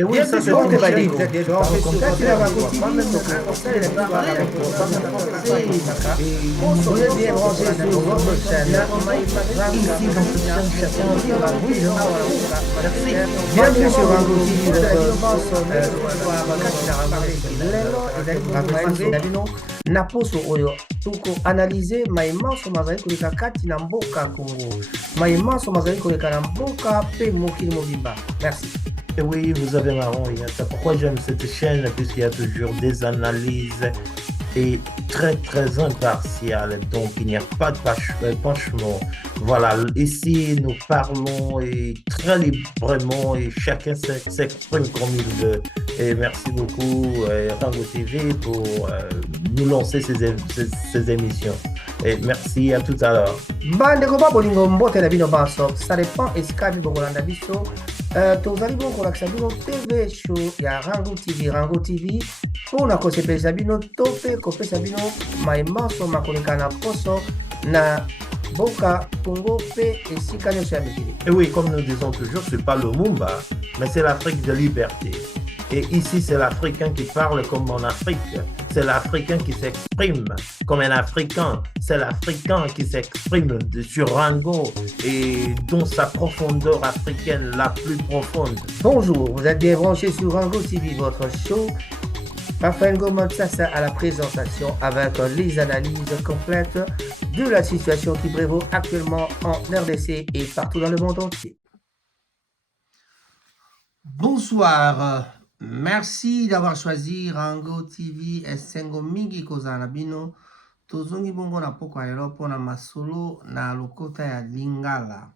Et oui, ça c'est Donc, une bah, chaîne vous êtes des qu'on branchés sur rencontre Continue à avec continuer, moi-même, donc je conseil de parle avec vous êtes bien branchés sur votre chaîne ici dans cette chaîne chacun vivra oui, merci. Bienvenue sur Rango TV, na poso oyo tuko analyse maimaso mazali koleka kati na mboka Congo, maimaso mazali koleka na mboka pe mokili mobimba. Merci. Et oui, vous avez marron, c'est pourquoi j'aime cette chaîne, puisqu'il y a toujours des analyses et très très impartiales, donc il n'y a pas de penchement. Voilà, ici nous parlons et très librement et chacun s'exprime comme il veut. Et merci beaucoup Rango TV pour nous lancer ces émissions. Et merci, à tout à l'heure. Bandeko ba bolingo mbote na bino baso, ça dépend esika bi bongolanda biso. Tozali bongo kolakisa bino TV show ya Rango TV, Rango TV mpona kosepelisa bino to mpe kopesa bino maimaso makoleka na poso na boka Congo mpe esika nyonso ya mikili. Et oui, comme nous disons toujours, c'est pas le Mumba, mais c'est l'Afrique de liberté. Et ici, c'est l'Africain qui parle comme en Afrique. C'est l'Africain qui s'exprime comme un Africain. C'est l'Africain qui s'exprime sur Rango et dans sa profondeur africaine la plus profonde. Bonjour, vous êtes bien branchés sur Rango TV, votre show. Raphaël Gomansassa à la présentation avec les analyses complètes de la situation qui prévaut actuellement en RDC et partout dans le monde entier. Bonsoir, merci d'avoir choisi Rango TV esengo mingi kozala bino tozongi bongo na poko ya lelo mpona masolo na lokota ya lingala.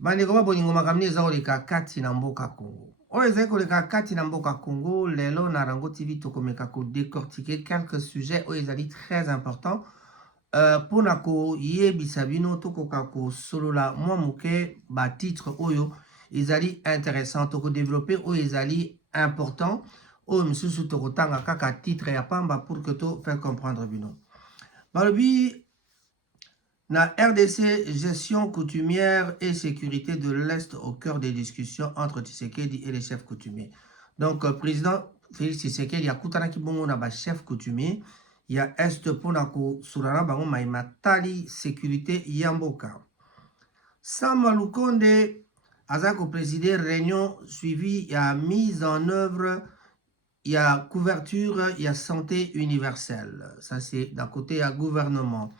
Bandeko ba bolingo makambo eza koleka kati na mboka Congo. Oyo ezali koleka kati na mboka Congo lelo na Rango TV tokomeka kodécortiquer quelques sujets oyo ezali très important mpona koyebisa bino tokoka kosolola mwa moke batitre oyo ezali intéressant tokodévelopper oyo ezali important oyo misusu tokotanga kaka titre ya pamba pour que to faire comprendre bino. Balobi na RDC, gestion coutumière et sécurité de l'Est au cœur des discussions entre Tshisekedi et les chefs coutumiers. Donc, président Félix Tshisekedi a kutanaki bongo na ba chef coutumier ya Est pona ko surana bango maimatali sécurité yamboka. Sama Lukonde aza ko présider réunion suivie ya mise en œuvre ya couverture ya santé universelle. Ça c'est d'un côté ya gouvernement.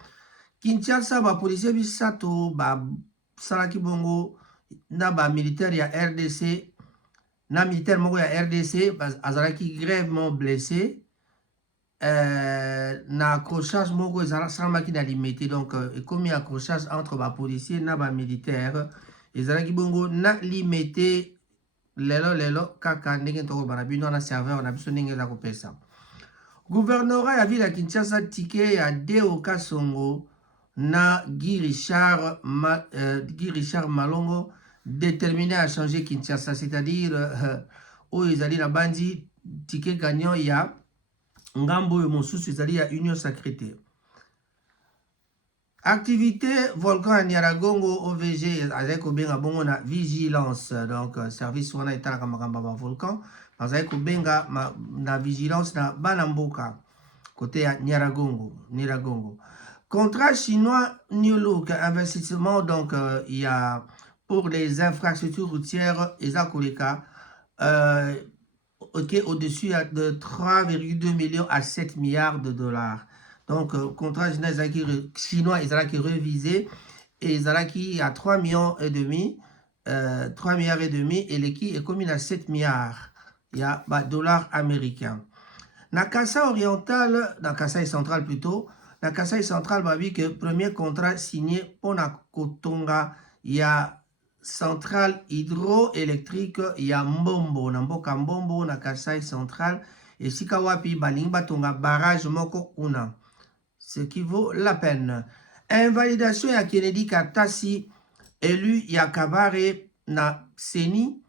Kinshasa ba policier bisato ba salaki bongo na ba militaire ya RDC na militaire moko ya RDC azalaki grièvement blessé na accrochage moko esalamaki na limité donc ekomi accrochage entre ba policier na ba militaire ezalaki bongo na limité lelo kaka ndenge tokobana bino na serveur na biso ndenge eza kopesa. Gouvernorat ya ville ya Kinshasa tike ya Deo Kasongo na Guy Richard Malongo déterminé à changer Kinshasa, c'est-à-dire oyo ezali na bandi ticket gagnant ya ngambo oyo mosusu ezali ya Union Sacrée. Activité volcan ya Nyiragongo OVG azali kobenga bongo na vigilance, donc service wana etalaka makambo ya volcan azali kobenga na vigilance na bana mboka côté ya Nyiragongo. Contrat chinois New Look, investissement donc il y a pour les infrastructures routières Ezakoleka au-dessus de 3,2 millions à 7 milliards de dollars. Donc contrat chinois Ezalaki révisé et Ezalaki à 3 millions et demi 3 milliards et demi et l'équipe est commis à 7 milliards il y a dollars américains. Na Kasai oriental, na Kasai central plutôt, na Kasai central babi que premier contrat signé pour na Kotonga ya centrale hydroélectrique ya Mbombo na mboka Mbombo na Kasai central et sika wapi balingi batonga barrage moko kuna, ce qui vaut la peine. Invalidation ya Kennedy Katasi élu ya Kabare na Seni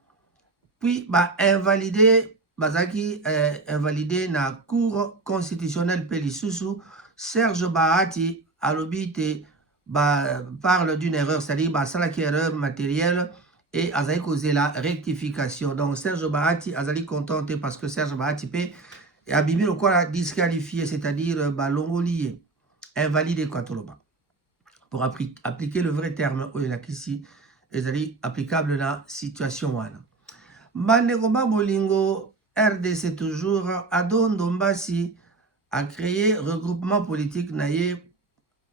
puis invalidé bazaki invalidé na cour constitutionnelle Pelisusu. Serge Bahati alobite parle d'une erreur, c'est-à-dire salaki erreur matérielle et azali causé la rectification. Donc Serge Bahati azali contenté parce que Serge Bahati peut abîmer le corps disqualifié, c'est-à-dire balongoli invalidé Katoloba. Pour appliquer le vrai terme ici, ezali applicable dans la situation wana. Bandeko bolingo RDC toujours Adon Dombasi a créé regroupement politique naye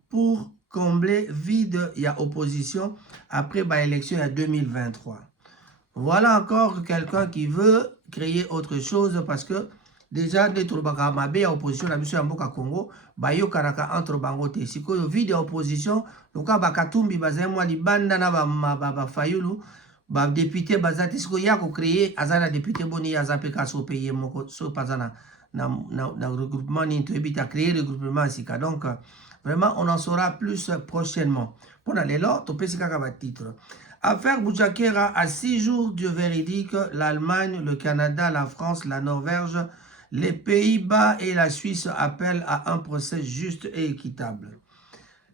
pour combler vide il y a opposition après l'élection en 2023. Voilà encore quelqu'un qui veut créer autre chose parce que déjà les Tolobaka Mabe à opposition la mission Mboka Congo bayo karaka entre bangote sikoyo vide opposition donc bakatumbi bazemwa libanda na ba fayulu ba député bazati sikoyo ya ko créer azana député boni azapeka so payer moko so pazana na regroupement ni to ebita créer le regroupement sika donc vraiment on en saura plus prochainement pour aller là to pesika ka ba titre. Affaire Bouchakera à 6 jours du véridique, l'Allemagne, le Canada, la France, la Norvège, les Pays-Bas et la Suisse appellent à un procès juste et équitable.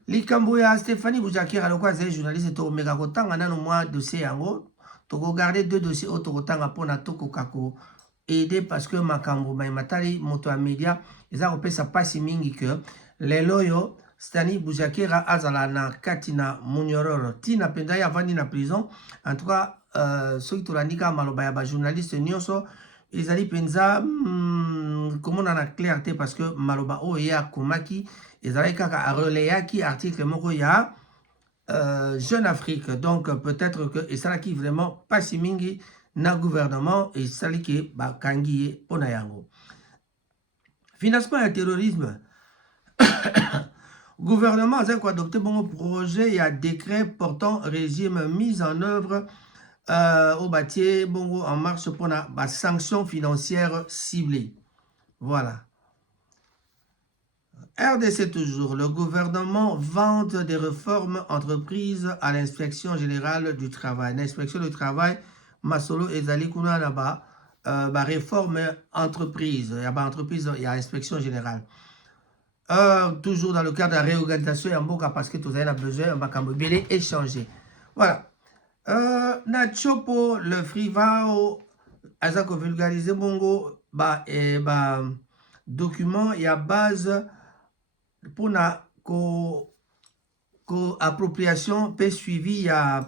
Likamboya Stéphanie Bouchakera, le quoi, journaliste, to omega kotanga nano moi dossier yango, to regarder 2 dossiers auto kotanga pona toko kako aider parce que makambo matali moto a média, ils ont sa passe mingi que les loyo Stani Bouchakera azala na katina munyororo tina penda ya vandi na prison en tout cas ceux qui tolandika maloba ya ba journaliste nyonso ezali penza comment na clarté parce que maloba o ya komaki ezali kaka a relayaki article moko ya Jeune Afrique donc peut-être que et ça qui vraiment pas si mingi na gouvernement et ça qui ba kangi pona yango financement et terrorisme. Gouvernement a adopté un projet et un décret portant régime mis en œuvre au bâti bongo en marche pour la sanction financière ciblée. Voilà. RDC toujours. Le gouvernement vante des réformes entreprises à l'inspection générale du travail. L'inspection du travail, Masolo et Zali Kuna là-bas, réforme entreprise. Il y a entreprise, il y a inspection générale. Toujours dans le cadre de la réorganisation parce que tout a besoin de échanger. Voilà. Nachopo, le frivao, azako vulgarisé bongo, document, il y a base pour la appropriation, puis suivi, il y a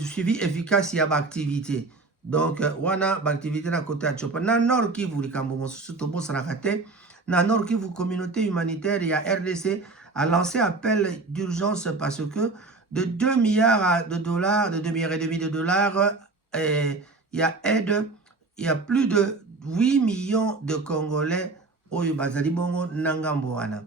suivi efficace, il y a activité. Donc, wana activité na côté à Chopo. Na nord qui vous likambo, surtout bon sarakate. Dans Nord Kivu, communauté humanitaire, il y a RDC a lancé appel d'urgence parce que de 2 milliards de dollars, de 2 milliards et demi de dollars, il y a aide, il y a plus de 8 millions de Congolais au Bazali Bongo Nangamboana.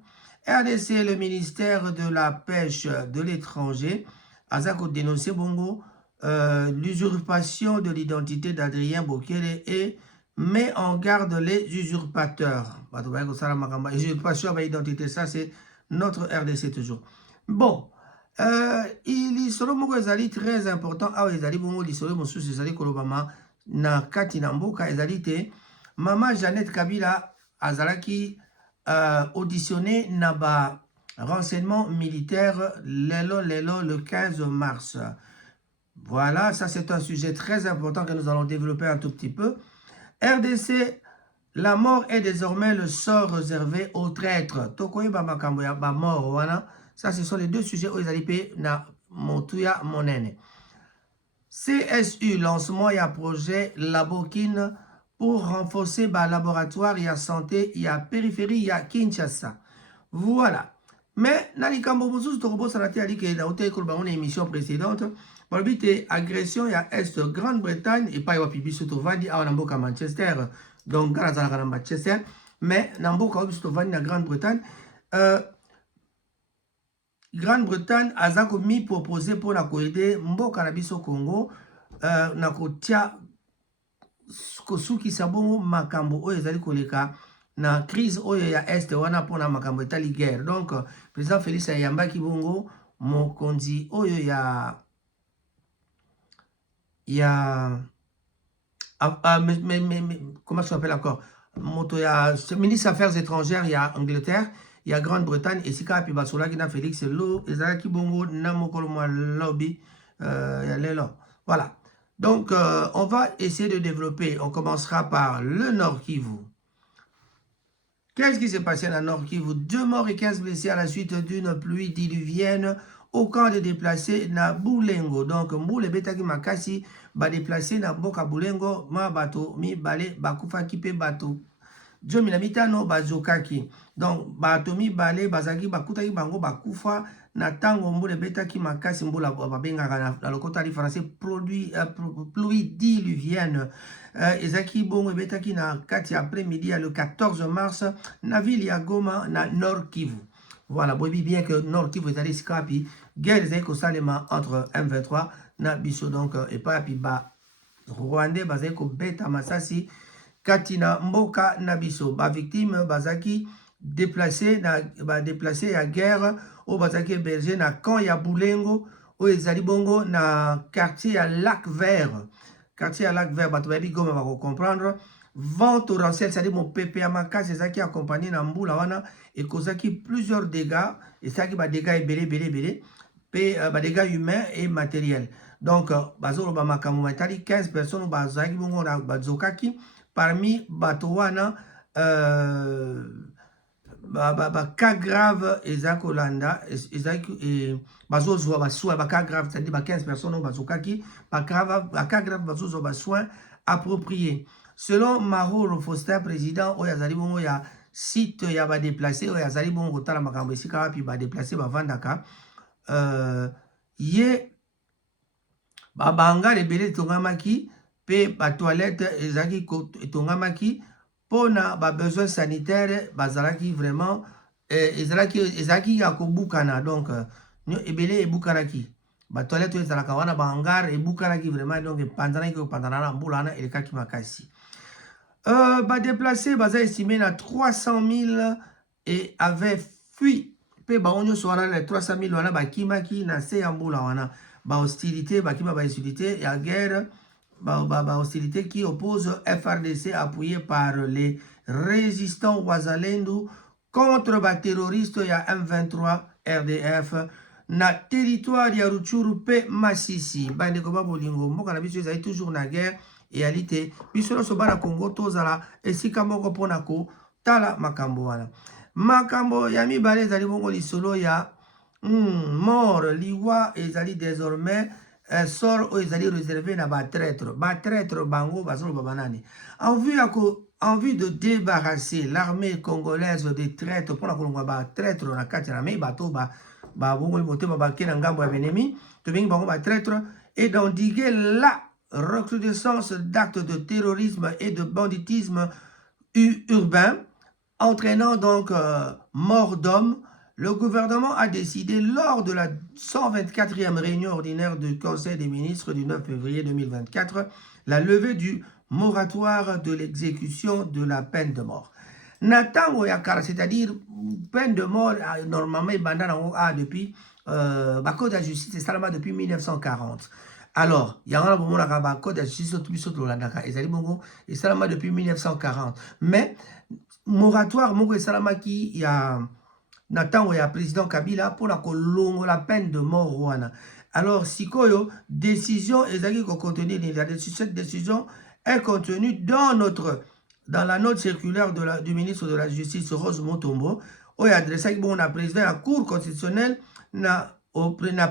RDC, le ministère de la Pêche de l'étranger, a dénoncé Bongo l'usurpation de l'identité d'Adrien Bokele et met en garde les usurpateurs. Usurpation d'identité, ça c'est notre RDC toujours. Bon, il est très important. Ah, il est na kati na mboka ezalite Maman Jeannette Kabila azalaki auditionné na ba renseignement militaire lelo le 15 mars. Voilà, ça c'est un sujet très important que nous allons développer un tout petit peu. RDC, la mort est désormais le sort réservé aux traîtres. Tokoye bamakambo ya ba mort wana. Ça, ce sont les deux sujets où ils allaient na motuya monene. CSU, lancement et projet Labokine pour renforcer le laboratoire et santé et la périphérie et Kinshasa. Voilà. Mais, nalikambo mususu torobo sanati ali ke na hotel kolba une émission précédente. Pour le but agression, il y a Est Grande-Bretagne et pas y a Pibi Sotovandi à Namboka Manchester. Donc, Garazala Manchester. Mais Namboka Sotovandi à Grande-Bretagne. Grande-Bretagne a mis proposé pour la coïde Mboka Nabiso Congo. Na kotia kosuki sabongo makambo oyo ezali koleka na crise oyo ya Est wana pona makambo etali guerre. Donc, président Félix Ayambaki bongo mokonzi oyo ya il y a comment ça s'appelle encore moto ya ministre des Affaires étrangères, il y a Angleterre, il y a Grande-Bretagne et sika pi basola ki na Félix lo ezalaki bongo na mokolo mwa lobby Voilà. Donc, on va essayer de développer. On commencera par le Nord Kivu. Qu'est-ce qui s'est passé dans Nord Kivu? 2 morts et 15 blessés à la suite d'une pluie diluvienne au camp de déplacés na Bulengo. Donc, Mbule Betaki Makasi ba déplacé na Boka Bulengo, ma bato mi bale bakufa kipe bato. Jomi na mitano bazokaki. Donc, bato mi bale bazaki bakutaki bango bakufa na tango Mbule Betaki Makasi Mbula babengaka na lokota li français pluie diluvienne. Ezaki bongo betaki na kati après-midi le 14 mars na ville ya Goma na Nord Kivu. Voilà, boyebi bien que Nord Kivu ezali scrapi guerre ezali kosalema entre M23 na biso donc et pas puis ba Rwandais bazali kobeta masasi kati na mboka na biso ba victime bazaki déplacé ya guerre o bazaki hébergé na camp ya Bulengo o ezali bongo na quartier ya Lac Vert. Quartier à Lac Vert, bato bayebi Goma va comprendre. Vent torrentiel, c'est-à-dire mon PPA makasi, c'est ça qui accompagné na mbula wana et causaki plusieurs dégâts et ça qui va dégâts belé dégâts humains et matériels. Donc bazolo ba makamu matali 15 personnes bazaki bongo na bazokaki parmi bato wana cas grave ezaki kolanda ezaki bazozwa basoin cas grave c'est-à-dire 15 personnes bazokaki cas grave bazozwa basoin appropriés selon Mahoro Faustin président oyo azali bongo ya site ya badéplacé oyo azali bongo kotala makambo esika wapi badéplacé bavandaka ye babanga ebele etongamaki mpe batoilette ezalaki etongamaki pona ba besoin sanitaire bazalaki vraiment ezalaki ya kobukana donc ebele ebukanaki ba toilette ezalaka wana ba hangar ebukanaki vraiment donc epanzanaki kopandana na mbula wana elekaki makasi ba déplacé baza estimé na 300 000 et avait fui pe ba nyonso wana na 300 000 wana bakimaki na se ya mbula wana ba hostilité bakima ba hostilité ya guerre hostilité qui oppose FRDC appuyé par les résistants Wazalendo contre les terroristes ya M23 RDF na territoire ya Rutshuru pe Masisi. Bande ko bolingo mboka na biso ezali toujours na guerre et alite biso no soba na Congo tozala esika moko pona ko tala makambo wana. Makambo ya mibale ezali bongo lisolo ya mort liwa ezali désormais sort oyo ezali réservé na batraître bango bazoloba banani en vue de débarrasser l'armée congolaise des traîtres mpona kolongwa batraître na kati na me bato babongoli motema bake na ngambo ya benemi tobengi bango batraître et d'endiguer la recrudescence d'actes de terrorisme et de banditisme urbain entraînant donc mort d'hommes. Le gouvernement a décidé lors de la 124e réunion ordinaire du Conseil des ministres du 9 février 2024 la levée du moratoire de l'exécution de la peine de mort. Natango yakara, c'est-à-dire peine de mort, normalement, depuis code de la justice, c'est seulement depuis 1940. Alors, il y a un code de la justice, et seulement depuis 1940. Mais, moratoire, il y a Natango ya président Kabila pour la la peine de mort wana. Alors sikoyo décision ezaki ko contenir cette décision est contenue dans la note circulaire du ministre de la Justice Rose Motombo oyo adressé bon na président la Cour constitutionnelle na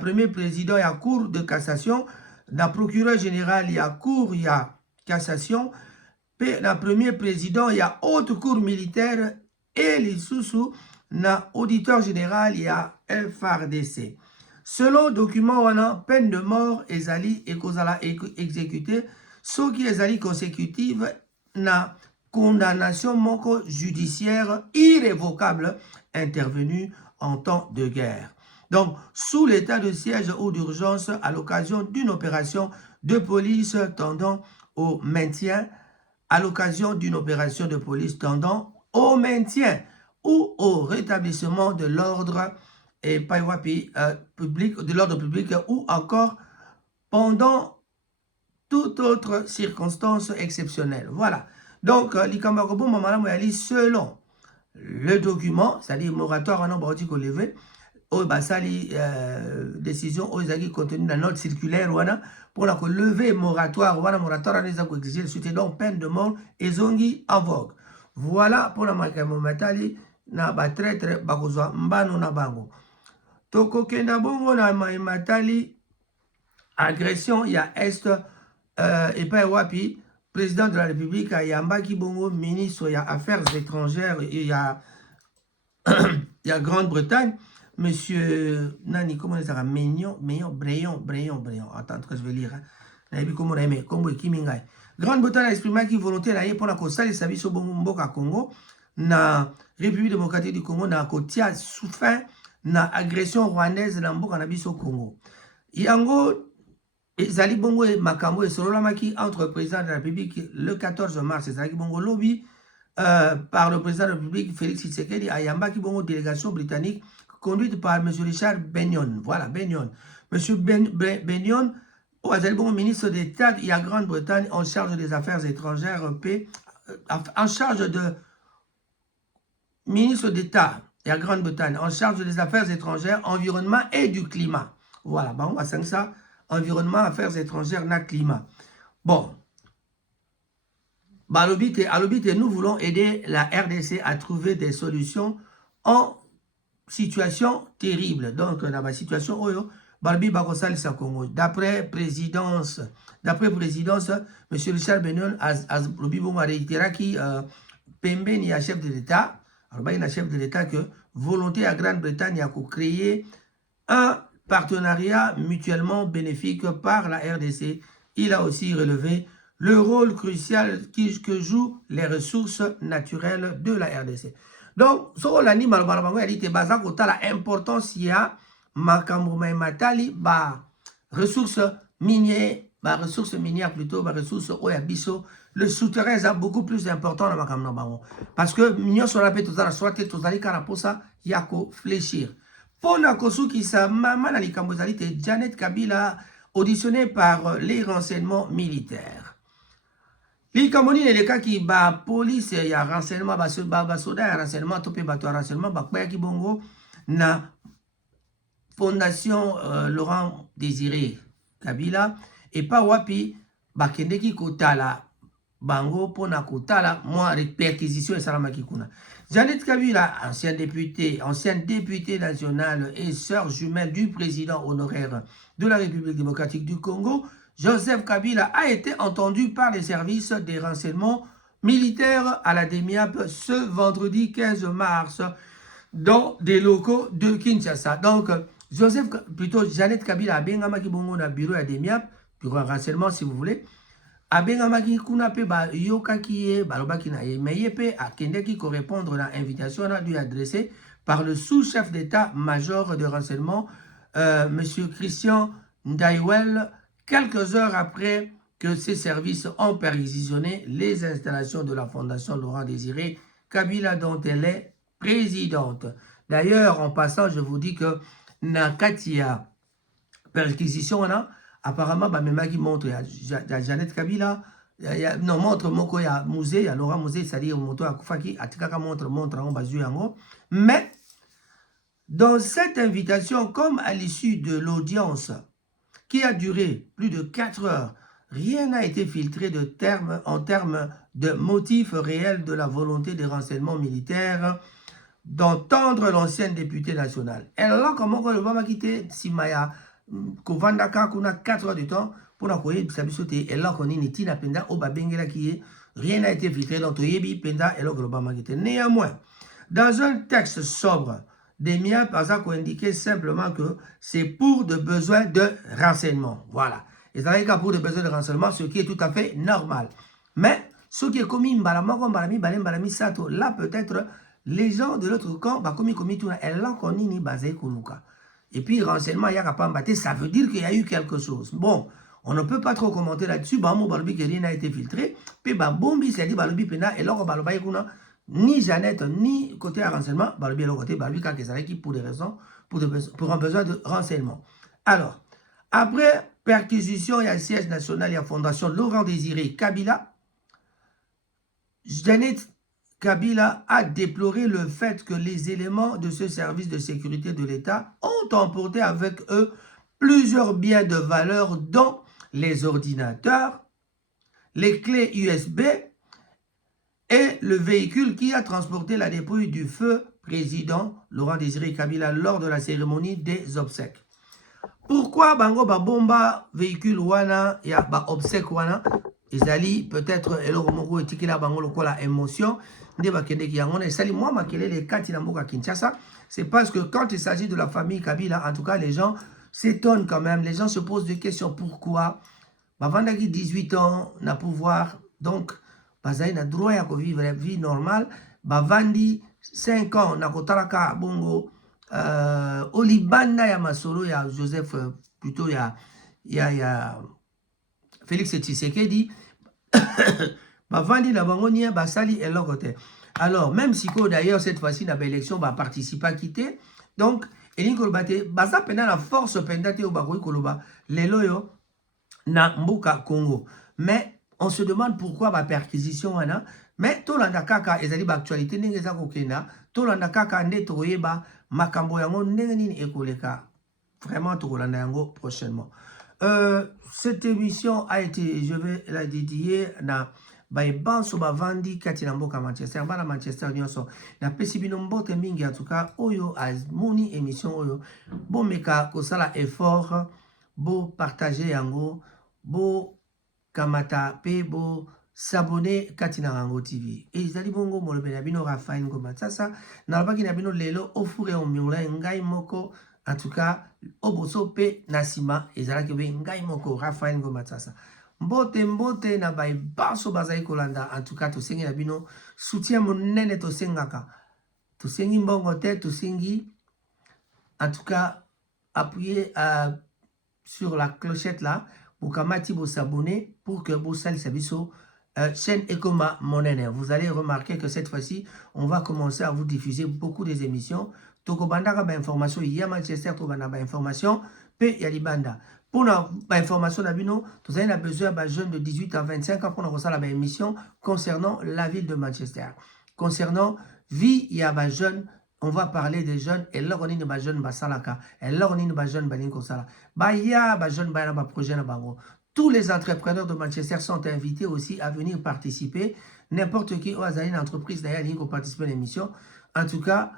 premier président ya Cour de cassation na procureur général ya Cour ya cassation pe na premier président ya haute cour militaire et les sous na auditeur général ya FRDC. Selon document wana peine de mort ezali ekozala exécuté soki ezali consécutive na condamnation moko judiciaire irrévocable intervenue en temps de guerre. Donc, sous l'état de siège ou d'urgence à l'occasion d'une opération de police tendant au maintien, à l'occasion d'une opération de police tendant au maintien ou au rétablissement de l'ordre public, ou encore pendant toute autre circonstance exceptionnelle. Voilà. Donc, selon le document, c'est-à-dire moratoire en nombre levé, oyo basali décision oyo ezalaki contenu na note circulaire wana mpona kolever moratoire wana moratoire wana eza koexige le soutien donc peine de mort ezongi en vogue. Voilà mpona makambo matali na batraître bakozwa mbano na bango. Tokokenda bongo na matali agression ya est epai wapi président de la République ayambaki bongo ministre ya affaires étrangères et ya Grande-Bretagne, monsieur nani comment ça Breyon. Attends, je vais lire. Grande-Bretagne a exprimé qui volonté na pour la constat sa biso bongo mboka Congo na République démocratique du Congo na kotia sous fin na agression rwandaise na mboka na biso Congo. Yango ezali bongo makambo esololamaki entre le président de la République le 14 mars ezali bongo lobby par le président de la République Félix Tshisekedi à Yambaki Bongo, délégation britannique conduite par M. Richard Benyon. Voilà, Benyon. M. Benyon, ministre d'État de la Grande-Bretagne en charge des affaires étrangères, en charge de ministre d'État de la Grande-Bretagne en charge des affaires étrangères, environnement et du climat. Voilà, bon, on va dire ça, environnement, affaires étrangères, na climat. Bon. Nous voulons aider la RDC à trouver des solutions en situation terrible. Donc, dans la situation où Balobi Bakosal Congo. D'après présidence, M. Richard Benyon a réitéré qui Pembe ni a chef de l'État, alors il y a chef de l'État que volonté à Grande-Bretagne a créé un partenariat mutuellement bénéfique par la RDC. Il a aussi relevé le rôle crucial que jouent les ressources naturelles de la RDC. Donc, ce rôle là, il dit que l'importance il y a matali ressources minières plutôt, ressources oyabiso. Le souterrain est beaucoup plus important dans ma parce que mignon sur la paix tout à soit tout à l'ikaraposa yako fléchir. Pour la kosuki sa maman na likambozali Janet Kabila auditionné par les renseignements militaires. Likamoni est le cas qui ba police ya renseignement ba soda ya renseignement topé bato renseignement ba kwa ki bongo na fondation Laurent Désiré Kabila et pas wapi ba kendeki kotala bango pona kotala moi réperquisition et salamaki kuna. Janet Kabila, ancienne députée nationale et sœur jumelle du président honoraire de la République démocratique du Congo, Joseph Kabila a été entendu par les services des renseignements militaires à la DEMIAP ce vendredi 15 mars dans des locaux de Kinshasa. Donc, Janet Kabila a bengamaki bongo na bureau à DEMIAP, bureau de renseignement si vous voulez, a bengamaki kuna pe ba yokaki ye balobaki na ye mais ye pe akendeki ko répondre à l'invitation à lui adressée par le sous-chef d'état-major de renseignement monsieur Christian Ndaiwel quelques heures après que ces services ont perquisitionné les installations de la Fondation Laurent Désiré Kabila dont elle est présidente. D'ailleurs, en passant, je vous dis que Nakatia perquisition apparemment Bamemaki montre ya Janet Kabila non montre moko ya musée ya Laurent Musée c'est-à-dire moto ya Kufaki atikaka montre en bazu yango mais dans cette invitation comme à l'issue de l'audience qui a duré plus de 4 heures, rien n'a été filtré en termes de motifs réels de la volonté des renseignements militaires d'entendre l'ancienne députée nationale. Elle a comment on va quitter Simaya Kovandaka kuna 4 heures de temps pour la koye bisabisote et là qu'on est tina penda au babengela qui rien n'a été filtré dans Toyebi penda et là global quitter. Néanmoins, dans un texte sobre, DEMIAP a indiqué simplement que c'est pour de besoins de renseignement. Voilà. Et ça veut dire pour de besoins de renseignement, ce qui est tout à fait normal. Mais ce qui est commis sato, là peut-être les gens de l'autre camp, commis tout et là qu'on est basé kunuka. Et puis renseignement, ça veut dire qu'il y a eu quelque chose. Bon, on ne peut pas trop commenter là-dessus. Rien n'a été filtré. Puis bombi c'est dit balobi pena et là on ni Jeannette, ni côté renseignement, Balobi et côté Balobi pour des raisons, pour un besoin de renseignement. Alors, après perquisition, il y a siège national, il y a fondation Laurent Désiré Kabila, Janet Kabila a déploré le fait que les éléments de ce service de sécurité de l'État ont emporté avec eux plusieurs biens de valeur, dont les ordinateurs, les clés USB et le véhicule qui a transporté la dépouille du feu président Laurent Désiré Kabila lors de la cérémonie des obsèques. Pourquoi bango babomba véhicule wana ya ba obsèque wana ezali peut-être eloko moko etikela bango lokola émotion nde bakendeki yango na esali mwa makelele kati na mboka Kinshasa. C'est parce que quand il s'agit de la famille Kabila, en tout cas les gens s'étonnent quand même, les gens se posent des questions. Pourquoi bavandaki 18 ans na pouvoir, donc bazali na droit ya vivre la vie normale, bavandi 5 ans na kotalaka bongo Olibanda ya masolo ya Joseph, plutôt ya Félix Tshisekedi, bavandi na bango nia basali eloko te. Alors même si d'ailleurs cette fois-ci na élection va participer à quitter, donc elingi koloba te baza pena la force penda te obakoki koloba lelo yo na mbuka Congo. Mais on se demande pourquoi ba perquisition wana. Mais tolanda kaka ezali ba actualité ndenge eza kokenda, tolanda kaka nde toyeba makambo yango ndenge nini ekoleka. Vraiment tokolanda yango prochainement. Cette émission a été, je vais la dédier na banso bavandi kati na mboka Manchester, bana Manchester nyonso na pesi bino mbote mingi. En tout cas oyo azmoni émission oyo bomeka kosala effort, bo partager yango, bo kamata pe bo s'abonner kati na Rango TV. Et ezali bongo molobe na bino Raphaël Ngoma Tsasa na lobaki na bino lelo ofure omiola ngai moko. En tout cas oboso pe nasima ezalaki be ngai moko Raphaël Ngoma Tsasa. Mbote na bai baso bazai kolanda. En tout cas tosengi na bino soutien monene tosengaka. Tosengi mbongo te, tosengi en tout cas appuyer sur la clochette là pour kamati bo s'abonner pour que bo sali sabiso chaîne Ekoma Monene. Vous allez remarquer que cette fois-ci on va commencer à vous diffuser beaucoup des émissions. Toko bandaka ba information ya Manchester, to banda ba information pe ya libanda. Pour la information d'abino, vous avez besoin de jeunes de 18 à 25 ans pour nous la ba émission concernant la ville de Manchester. Concernant vie, il y a ba jeunes. On va parler des jeunes et là on est des jeunes basalaka et là on est des jeunes balinko sala. Ba ya ba jeunes ba na ba projet na bango. Tous les entrepreneurs de Manchester sont invités aussi à venir participer. N'importe qui a une entreprise d'ailleurs qui participe à l'émission. En tout cas,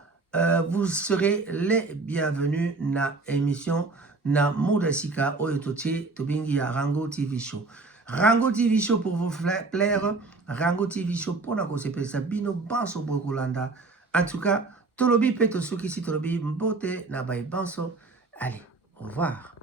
vous serez les bienvenus na émission na Modasika Oyotoche Tobingi à Rango TV Show. Rango TV Show pour vous plaire. Rango TV Show pour na kosepe sabino banso bokolanda. En tout cas, Tolobi Peto Suki si Tolobi Mbote na bay banso. Allez, au revoir.